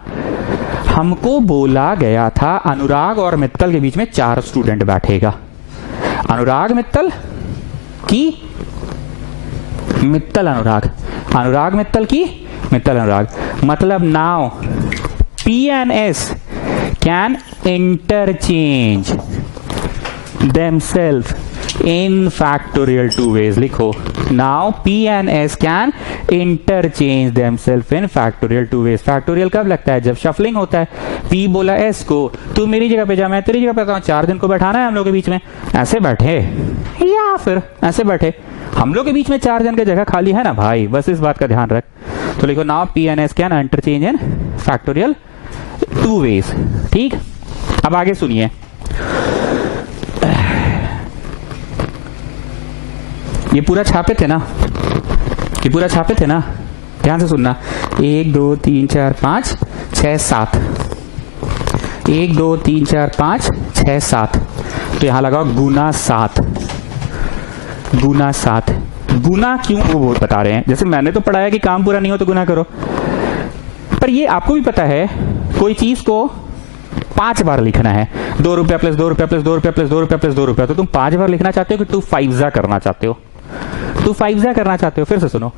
हमको बोला गया था अनुराग और मित्तल के बीच में 4 स्टूडेंट बैठेगा। अनुराग मित्तल की मित्तल अनुराग, अनुराग मित्तल की मित्तल अनुराग। मतलब now P and S can interchange themselves in factorial 2 ways। लिखो, now P and S can interchange themselves in factorial 2 ways। Factorial कब लगता है? जब शफलिंग होता है। P बोला S को, तू मेरी जगह पे जा, मैं तेरी जगह पे आता हूँ, 4 दिन को बैठाना है हम लोग के बीच में, ऐसे बैठे या फिर ऐसे बैठे, हम लोग के बीच में 4 जन की जगह खाली है ना भाई, बस इस बात का ध्यान रख। तो लिखो, now P and S can interchange in factorial 2 ways। ठीक, अब आगे सुनिए। ये पूरा छापे थे ना, ये पूरा छापे थे ना, ध्यान से सुनना। 1 2 3 4 5 6 7, 1 2 3 4 5 6 7, तो यहां लगाओ गुना 7, गुना 7। गुना क्यों वो बता रहे हैं, जैसे मैंने तो पढ़ाया कि काम पूरा नहीं हो तो गुना करो, पर ये आपको भी पता है कोई चीज को 5 बार लिखना है, 2 रुपया प्लस 2 रुपया प्लस 2 रुपया प्लस 2 रुपया प्लस 2 रुपया, तो तुम 5 बार लिखना चाहते हो कि 2 5 करना चाहते हो, 2 5 करना चाहते हो। फिर से सुनो,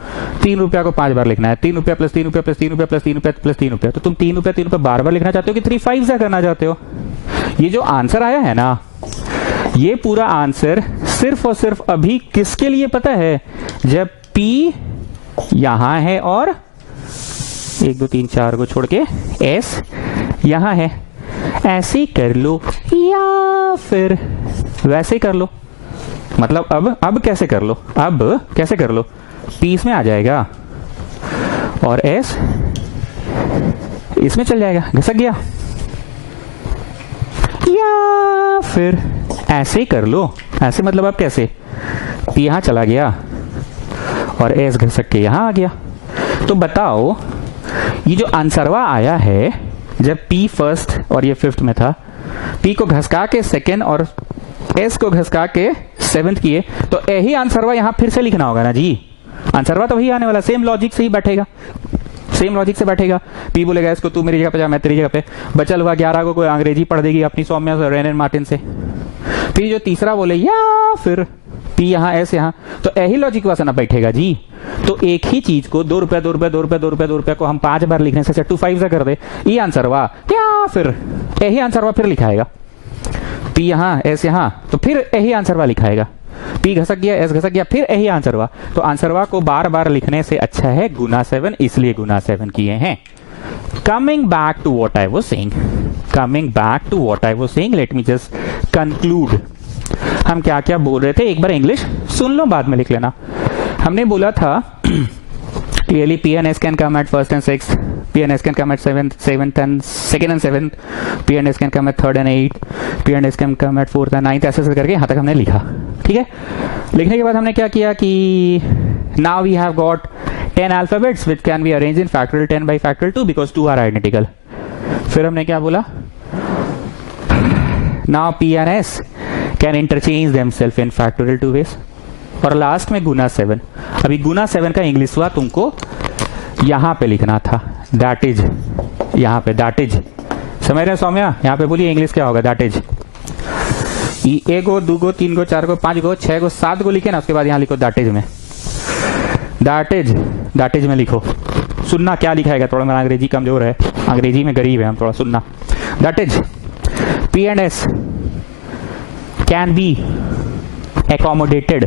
3 रुपया को 5 बार लिखना है, 3 रुपया प्लस 3 रुपया प्लस 3 रुपया प्लस 3 रुपया प्लस 3 रुपया, तो तुम 3 रुपया बार बार लिखना चाहते हो कि 3 5 करना चाहते हो। ये जो आंसर आया है ना, ये पूरा आंसर सिर्फ और सिर्फ अभी किसके लिए पता है, जब P यहां है और 1 2 3 4 को छोड़ के S यहां है। ऐसे ही कर लो या फिर वैसे ही कर लो, मतलब अब कैसे कर लो, अब कैसे कर लो, P इसमें आ जाएगा और S इसमें चल जाएगा, घसक गया। या फिर ऐसे ही कर लो, ऐसे मतलब अब कैसे, P यहां चला गया और S घसक के यहां आ गया। तो बताओ ये जो आंसरवा आया है, जब P फर्स्ट और ये फिफ्थ में था, P को घसका के सेकेंड और S को घसका के सेवेंथ किए, तो यही आंसरवा यहां फिर से लिखना होगा ना जी। आंसरवा तो वही आने वाला, सेम लॉजिक से ही बैठेगा, सेम लॉजिक से बैठेगा। P बोलेगा इसको तू मेरी जगह पे जा, मैं तेरी जगह पे, बचल हुआ 11 को कोई अंग्रेजी पढ़ देगी अपनी सौम्या से, रेन मार्टिन से। फिर जो तीसरा बोले या फिर P यहां S यहां, तो यही लॉजिक वैसा ना बैठेगा जी। तो एक ही चीज को 2 रुपया 2 रुपया 2 रुपया 2 रुपया 2 रुपया को हम 5 बार लिखने से 2 5 कर दे, ये आंसर हुआ क्या, फिर यही आंसर हुआ फिर लिखाएगा। P यहां S यहां, तो फिर यही आंसर हुआ लिखाएगा। P घसक गया S घसक गया, फिर यही आंसर हुआ। तो आंसर हुआ को बार बार लिखने से अच्छा है गुना 7, इसलिए गुना 7 किए हैं। Coming back to what I was saying, coming back to what I was saying, let me just conclude। हम क्या क्या बोल रहे थे एक बार इंग्लिश सुन लो, बाद में लिख लेना। हमने बोला था clearly P and S can come at first and sixth, P and S can come at seventh and second and seventh, P and S can come at third and eighth, P and S can come at fourth and ninth, ऐसे ऐसे करके यहाँ तक हमने लिखा। ठीक है, लिखने के बाद हमने क्या किया कि now we have got 10 alphabets which can be arranged in factorial 10 by factorial 2 because 2 are identical। फिर हमने क्या बोला, now P and S can interchange themselves in factorial 2 ways। और लास्ट में गुना 7। अभी गुना 7 का इंग्लिश हुआ तुमको यहां पे लिखना था, दैट इज, यहां पे दैट इज, समझ रहे सौम्या, यहां पे बोलिए इंग्लिश क्या होगा, दैट इज। 1 गो 2 गो 3 गो 4 गो 5 गो 6 गो 7 गो लिखे ना, उसके बाद यहां लिखो दैट इज में, दैट इज में लिखो। सुनना क्या लिखा है, थोड़ा मेरा अंग्रेजी कमजोर है, अंग्रेजी में गरीब है हम, थोड़ा सुनना। That is P and S can be accommodated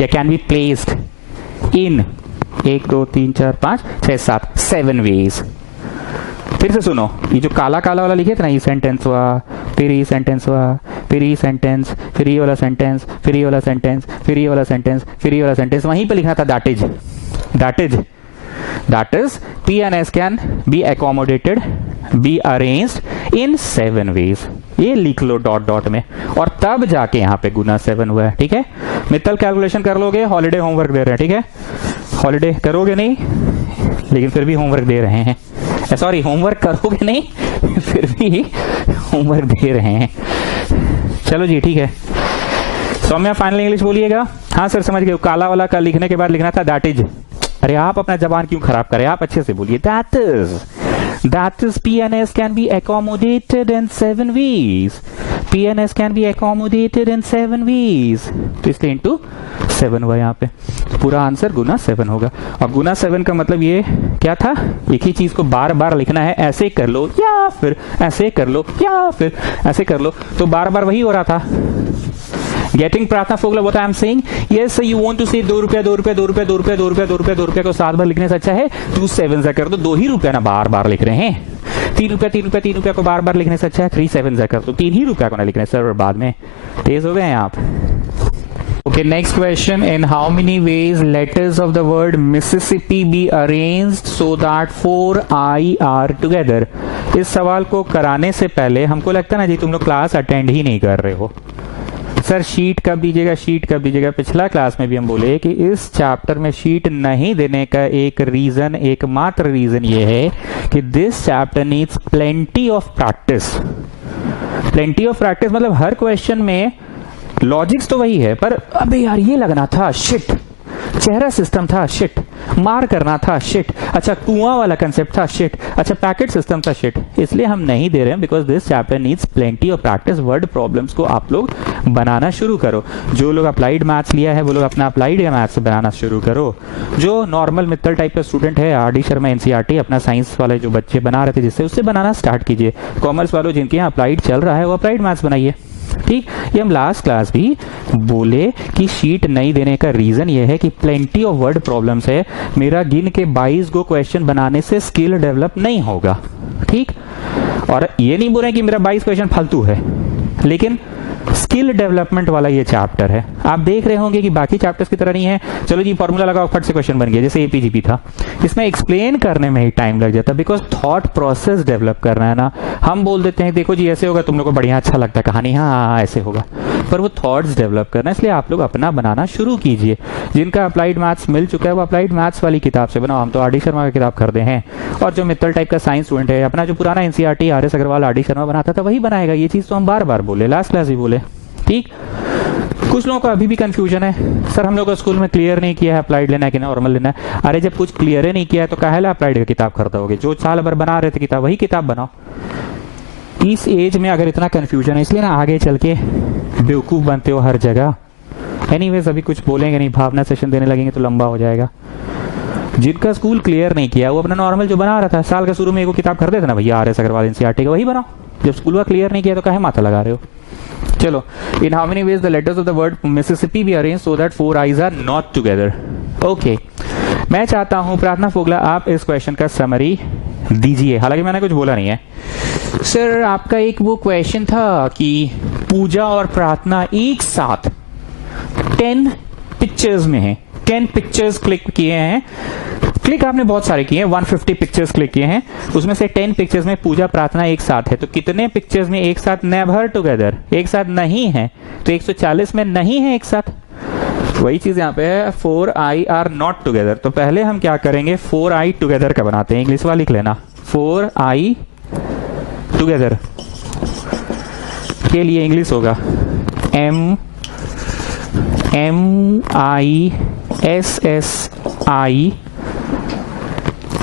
या can be placed in 1 2 3 4 5 6 7 7 ways। फिर से सुनो, ये जो काला काला वाला लिखे थे ना, ये सेंटेंस हुआ, फिर ये सेंटेंस हुआ, फिर ये सेंटेंस, फिर ये वाला सेंटेंस, फिर ये वाला सेंटेंस, फिर ये वाला सेंटेंस, फिर ये वाला सेंटेंस, वहीं पे लिखना था that is, that is, that is P and S can be accommodated, be arranged in 7 ways। ये लिख लो डॉट डॉट में, और तब जाके यहाँ पे गुना 7 हुआ है। ठीक है, मित्तल कैलकुलेशन कर लोगे, हॉलीडे होमवर्क दे रहे हैं। ठीक है, हॉलीडे करोगे नहीं लेकिन फिर भी होमवर्क दे रहे हैं, सॉरी होमवर्क करोगे नहीं फिर भी होमवर्क दे रहे हैं। चलो जी ठीक है, सौम्या फाइनल इंग्लिश बोलिएगा। हाँ सर समझ गए, काला वाला का लिखने के बाद लिखना था दैट इज। अरे आप अपना जबान क्यों खराब करें, आप अच्छे से बोलिए, that is P and S can be accommodated in 7 ways, P and S can be accommodated in 7 ways, तो इसलिए इंटू 7 हुआ यहाँ पे, पूरा आंसर गुना 7 होगा। और गुना 7 का मतलब ये क्या था, एक ही चीज को बार बार लिखना है, ऐसे कर लो या फिर ऐसे कर लो या फिर ऐसे कर लो, तो बार बार वही हो रहा था। Getting प्रार्थना फोगला, what I am saying, yes sir, you want to say 2 रुपया 2 रुपया 2 रुपया 2 रुपया 2 रुपया 2 रुपया 2 रुपया को 7 बार लिखने से अच्छा है 2 7 से कर दो, 2 ही रुपया ना बार बार लिख रहे हैं। 3 रुपया 3 रुपया 3 रुपया को बार बार लिखने से अच्छा है 3 7 से कर दो, 3 ही रुपया को ना लिखने सर, बाद में तेज हो गए हैं आप। Okay, next question, in how many ways letters of the word Mississippi be arranged so that 4 I are together? इस सवाल को कराने से पहले हमको लगता है ना जी तुम लोग क्लास अटेंड ही नहीं कर रहे हो। सर शीट कब दीजिएगा, शीट कब दीजिएगा। पिछला क्लास में भी हम बोले कि इस चैप्टर में शीट नहीं देने का एक रीजन, एकमात्र रीजन ये है कि this chapter needs plenty of practice. Plenty of practice मतलब हर क्वेश्चन में लॉजिक्स तो वही है, पर अबे यार ये लगना था, शिट, चेहरा सिस्टम था, शिट, मार करना था, शिट, अच्छा कुआं वाला कंसेप्ट था, शिट, अच्छा पैकेट सिस्टम था, शिट। इसलिए हम नहीं दे रहे हैं because this chapter needs plenty of practice. Word problems को आप लोग बनाना शुरू करो। जो लोग अप्लाइड मैथ्स लिया है वो लोग अपना अप्लाइड या मैथ्स बनाना शुरू करो। जो नॉर्मल मित्तल टाइप का स्टूडेंट है, आर डी शर्मा एनसीईआरटी अपना साइंस वाले जो बच्चे बना रहे थे जिससे, उससे बनाना स्टार्ट कीजिए। कॉमर्स वालों जिनके यहाँ अप्लाइड चल रहा है वो अप्लाइड मैथ्स बनाइए। ठीक, ये हम लास्ट क्लास भी बोले कि शीट नहीं देने का रीजन ये है कि प्लेंटी ऑफ वर्ड प्रॉब्लम्स है। मेरा गिन के 22 गो क्वेश्चन बनाने से स्किल डेवलप नहीं होगा। ठीक, और ये नहीं बोल रहे कि मेरा 22 क्वेश्चन फालतू है, लेकिन स्किल डेवलपमेंट वाला ये चैप्टर है। आप देख रहे होंगे कि बाकी चैप्टर्स की तरह नहीं है, चलो जी फॉर्मूला लगाओ फट से क्वेश्चन बन गया, जैसे एपीजीपी था। इसमें एक्सप्लेन करने में ही टाइम लग जाता है बिकॉज थॉट प्रोसेस डेवलप करना है ना। हम बोल देते हैं देखो जी ऐसे होगा, तुम लोग को बढ़िया अच्छा लगता है कहानी, हाँ ऐसे होगा, पर वो थॉट्स डेवलप करना है। इसलिए आप लोग अपना बनाना शुरू कीजिए। जिनका अप्लाइड मैथ्स मिल चुका है वो अप्लाइड मैथ्स वाली किताब से बनाओ। हम तो आर डी शर्मा की किताब खरीदे हैं, और जो मित्तल टाइप का साइंस स्टूडेंट है अपना जो पुराना NCERT R S Aggarwal R D Sharma बनाता था वही बनाएगा। ये चीज तो हम बार बार बोले, लास्ट क्लास भी बोले। ठीक, कुछ लोगों का अभी भी कंफ्यूजन है, सर हम लोग को स्कूल में क्लियर नहीं किया है अप्लाइड लेना है कि नॉर्मल लेना है। अरे जब कुछ क्लियर ही नहीं किया है तो काहे ला अप्लाइड की किताब खरीदोगे? जो साल भर बना रहे थे किताब वही किताब बनाओ। इस एज में अगर इतना कंफ्यूजन है, इसलिए ना आगे चल के बेवकूफ बनते हो हर जगह। एनीवेज अभी कुछ बोलेंगे नहीं, भावना सेशन देने लगेंगे तो लंबा हो जाएगा। जिनका स्कूल क्लियर नहीं किया वो अपना नॉर्मल जो बना रहा था साल का शुरू में एक किताब खरीदे थे ना भैया आर एस अग्रवाल एनसीईआरटी का, वही बनाओ। जब स्कूल का क्लियर नहीं किया तो काहे माथा लगा रहे हो? चलो, in how many ways the letters of the word Mississippi be arrange so that 4 I's are not together? Okay, मैं चाहता हूं प्रार्थना फोगला आप इस क्वेश्चन का समरी दीजिए। हालांकि मैंने कुछ बोला नहीं है। सर आपका एक वो क्वेश्चन था कि पूजा और प्रार्थना एक साथ 10 पिक्चर्स में है, 10 पिक्चर्स क्लिक किए हैं। क्लिक आपने बहुत सारे किए हैं, 150 पिक्चर्स क्लिक किए हैं, उसमें से 10 पिक्चर्स में पूजा प्रार्थना एक साथ है। तो कितने पिक्चर्स में एक साथ नेवर टुगेदर, एक साथ नहीं है? तो 140 में नहीं है एक साथ। वही चीज यहाँ पे है, 4 आई आर नॉट टुगेदर। तो पहले हम क्या करेंगे, 4 आई टुगेदर का बनाते हैं। इंग्लिश वाला लिख लेना, 4 आई टुगेदर के लिए इंग्लिश होगा M I S S I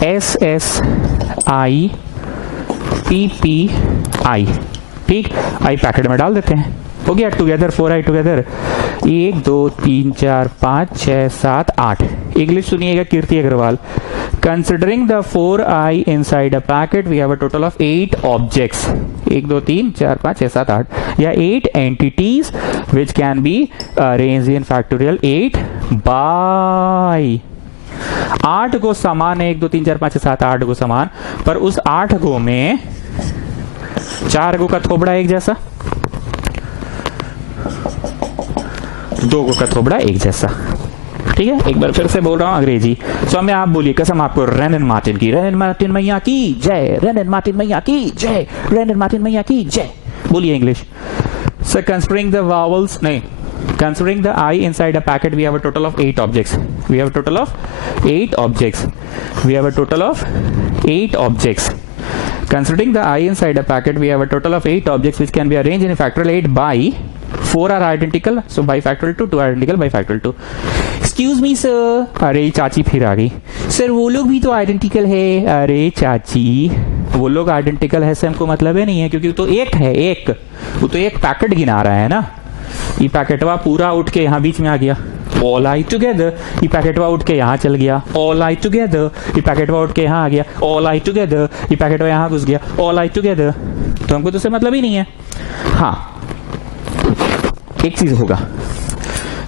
S S I P P I. ठीक, आई पैकेट में डाल देते हैं, हो गया टुगेदर, 4 आई टुगेदर। 1 2 3 4 5 6 7 8। इंग्लिश सुनिएगा Kirti Agarwal. Considering the 4 I inside a packet we have a total of 8 objects. 1 2 3 4 5 6 7 8 या 8 entities which can be arranged in factorial 8 by 8 गो समान है। 1 2 3 4 5 6 7 8 गो समान, पर उस 8 गो में 4 गो का थोबड़ा एक जैसा, 2 गो का थोबड़ा एक जैसा। ठीक है, एक बार फिर से बोल रहा हूं अंग्रेजी। स्वामी आप बोलिए कसम आपको, रेनन मार्टिन की, रेनन मार्टिन मैया की जय, रेनन मार्टिन मैया की जय, रेनन मार्टिन मैया की जय। बोलिए English. Sir considering the vowels, नहीं, considering the I inside a packet we have a total of 8 objects. We have a total of 8 objects. We have a total of 8 objects. Considering the I inside a packet we have a total of 8 objects which can be arranged in factorial 8 by 4 are identical, so by factorial 2 are identical by factorial 2. Excuse me sir, अरे चाची फिर आ गई। Sir वो लोग भी तो identical है। अरे चाची वो लोग आइडेंटिकल है से हमको मतलब ही नहीं है, क्योंकि तो एक है, एक वो तो एक पैकेट गिना रहा है ना। ये पैकेटवा पूरा उठ के यहाँ बीच में आ गया, ऑल आई टुगेदर। ये पैकेटवा उठ के यहाँ चल गया, ऑल आई टुगेदर। ये पैकेटवा उठ के यहाँ आ गया, ऑल आई टुगेदर। ये पैकेटवा यहाँ घुस गया, ऑल आई टुगेदर। तो हमको तो उससे मतलब ही नहीं है। हाँ, एक चीज होगा,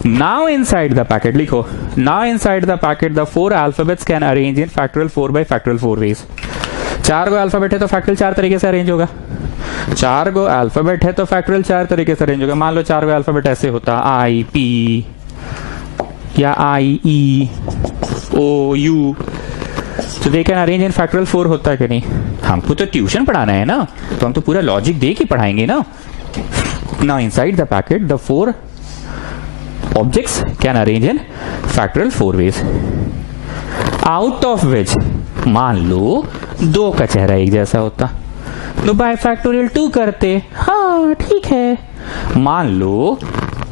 नाउ इनसाइड द पैकेट लिखो, now inside the packet the 4 alphabets can arrange in factorial 4 by factorial 4 ways. 4 गो अल्फाबेट है तो फैक्टोरियल 4 तरीके से अरेंज होगा। 4 गो अल्फाबेट है तो फैक्टोरियल 4 तरीके से अरेंज होगा। मान लो 4 गो अल्फाबेट ऐसे होता, आई पी या आई ई ओ यू, तो they can arrange in factorial 4 होता है कि नहीं? हमको तो ट्यूशन पढ़ाना है ना, तो हम तो पूरा लॉजिक दे के पढ़ाएंगे ना. Now inside the packet, the 4 objects can arrange in factorial 4 ways. Out of which, मान लो 2 का चेहरा एक जैसा होता, तो बाय फैक्टोरियल 2 करते, हाँ ठीक है. मान लो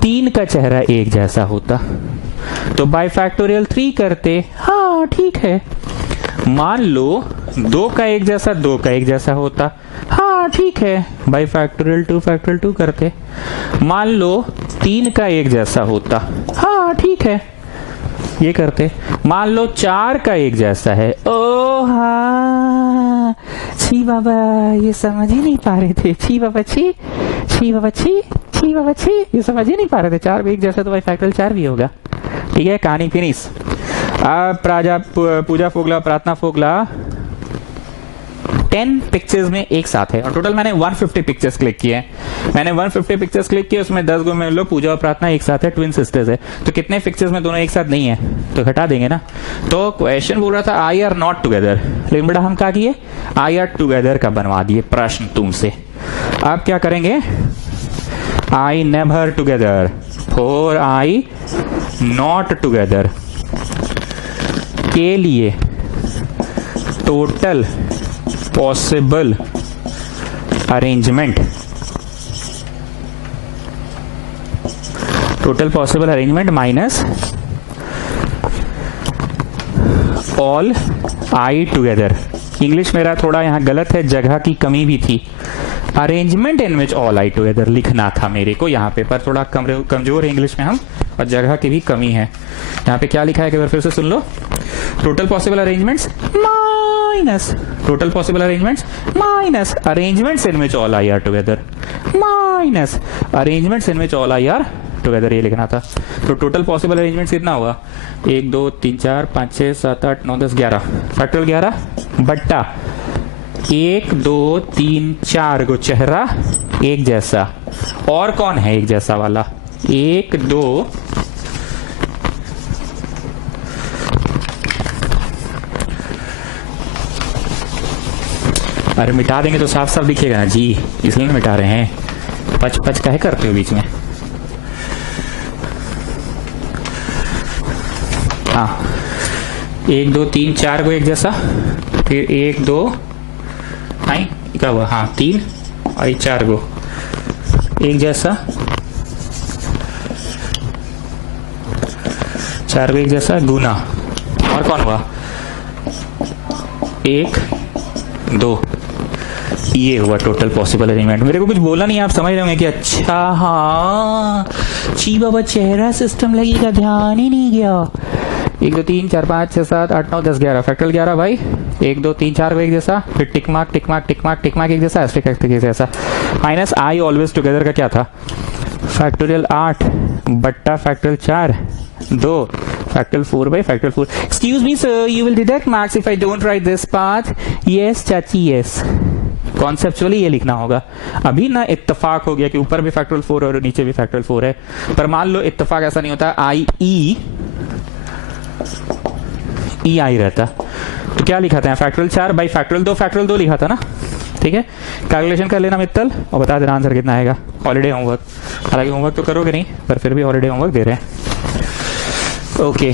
3 का चेहरा एक जैसा होता, तो बाय फैक्टोरियल 3 करते, हाँ ठीक है. मान लो 2 का एक जैसा 2 का एक जैसा होता, हाँ ठीक है, बाई फैक्टोरियल 2 करते. मान लो 3 का एक जैसा होता, हाँ ठीक है, ये करते. मान लो 4 का एक जैसा है, ओ हाँ छी बाबा, ये समझ ही नहीं पा रहे थे. छी बाबा छी, छी बाबा छी, छी बाबा छी, ये समझ ही नहीं पा रहे थे. 4 एक जैसा तो बाई फैक्टोरियल 4 भी होगा. ठीक है, कहानी फिनिश. अब पूजा फोगला, प्रार्थना फोगला 10 पिक्चर्स में एक साथ है, और टोटल मैंने 150 पिक्चर्स क्लिक किए हैं. मैंने 150 पिक्चर्स क्लिक किए, उसमें 10 गो में लो पूजा और प्रार्थना एक साथ है, ट्विन सिस्टर्स है. तो कितने पिक्चर्स में दोनों एक साथ नहीं है, तो घटा देंगे ना. तो क्वेश्चन बोल रहा था आई आर नॉट टुगेदर, लेकिन बेटा हम क्या किए, आई आर टुगेदर का बनवा दिए प्रश्न तुमसे. आप क्या करेंगे, I never together, for I not together के लिए total possible arrangement, total possible arrangement minus all I together. English मेरा थोड़ा यहां गलत है, जगह की कमी भी थी. Arrangement in which all I together लिखना था मेरे को यहाँ पे, पर थोड़ा कमजोर है इंग्लिश में हम, और जगह की भी कमी है. यहाँ पे क्या लिखा है, एक बार फिर से सुन लो. Total possible arrangements minus, total possible arrangements minus arrangements in which all I are together, minus arrangements in which all I are together, ये लिखना था. तो टोटल पॉसिबल अरेंजमेंट्स कितना हुआ, 1 2 3 4 5 6 7 8 9 10 11, फैक्टोरियल 11 बट्टा 1 2 3 4 गो चेहरा एक जैसा. और कौन है एक जैसा वाला, 1 2 अरे मिटा देंगे तो साफ साफ दिखेगा ना जी, इसलिए मिटा रहे हैं. पच पच काहे करते हो बीच में. हाँ 1 2 3 4 को एक जैसा, फिर 1 2 आई क्या हुआ, हाँ 3 और 4 को एक जैसा, 4 को एक जैसा गुना, और कौन हुआ 1 2, ये हुआ टोटल पॉसिबल अरेंजमेंट. मेरे को कुछ बोला नहीं, आप समझ रहे होंगे कि अच्छा हाँ ची बाबा चेहरा सिस्टम लगेगा, ध्यान ही नहीं गया. 1 2 3 4 5 6 7 8 9 10 11, फैक्टोरियल 11 भाई, 1 2 3 4 को एक जैसा, फिर tick mark tick mark tick mark tick mark एक जैसा, एस्टेरिस्क एक जैसा, माइनस आई ऑलवेज टुगेदर का क्या था, फैक्टोरियल 8 बट्टा factorial 4 2 factorial 4 by factorial 4. Excuse me sir, you will deduct marks if I don't write this part. Yes चाची yes, conceptually ये लिखना होगा. अभी ना इत्तेफाक हो गया कि ऊपर भी फैक्टोरियल 4 और नीचे भी फैक्टोरियल 4 है, पर मान लो इत्तेफाक ऐसा नहीं होता, आई ई आई रहता, तो क्या लिखा था फैक्टोरियल 4 बाई फैक्टोरियल 2 फैक्टोरियल 2 लिखा था ना. ठीक है, कैलकुलेशन कर लेना मित्तल और बता देना आंसर कितना आएगा. हॉलीडे होमवर्क, हालांकि होमवर्क तो करोगे नहीं, पर फिर भी हॉलीडे होमवर्क दे रहे हैं. ओके,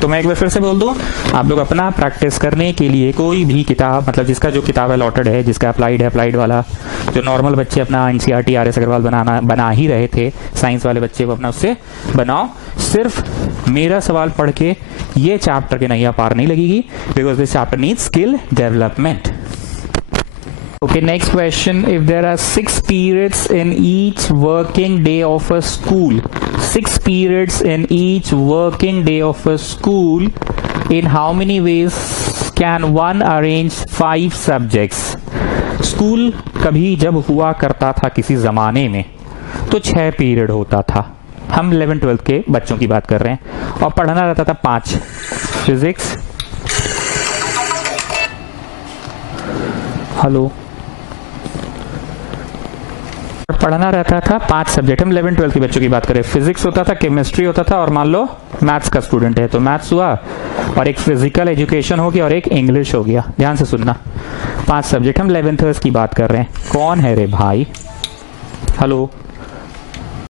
तो मैं एक बार फिर से बोल दूं, आप लोग अपना प्रैक्टिस करने के लिए कोई भी किताब, मतलब जिसका जो किताब अलॉटेड है, जिसका अप्लाइड है, अप्लाइड वाला जो नॉर्मल बच्चे अपना एनसीईआरटी आरएस अग्रवाल बना ही रहे थे, साइंस वाले बच्चे को अपना उससे बनाओ. सिर्फ मेरा सवाल पढ़ के ये चैप्टर के नैया पार नहीं लगेगी, because this chapter needs skill development. Okay, next question. If there are 6 periods in each working day of a school, 6 periods in each working day of a school, in how many ways can one arrange 5 subjects? School कभी जब हुआ करता था किसी जमाने में तो 6 period होता था. हम 11th-12th के बच्चों की बात कर रहे हैं, और पढ़ना रहता था 5 फिजिक्स, हेलो, पढ़ना रहता था 5 सब्जेक्ट. हम 11th-12th के बच्चों की बात करें, फिजिक्स होता था, केमिस्ट्री होता था, और मान लो मैथ्स का स्टूडेंट है तो मैथ्स हुआ, और एक फिजिकल एजुकेशन हो गया, और एक इंग्लिश हो गया. ध्यान से सुनना, 5 सब्जेक्ट, हम 11th की बात कर रहे हैं। कौन है रे भाई? हेलो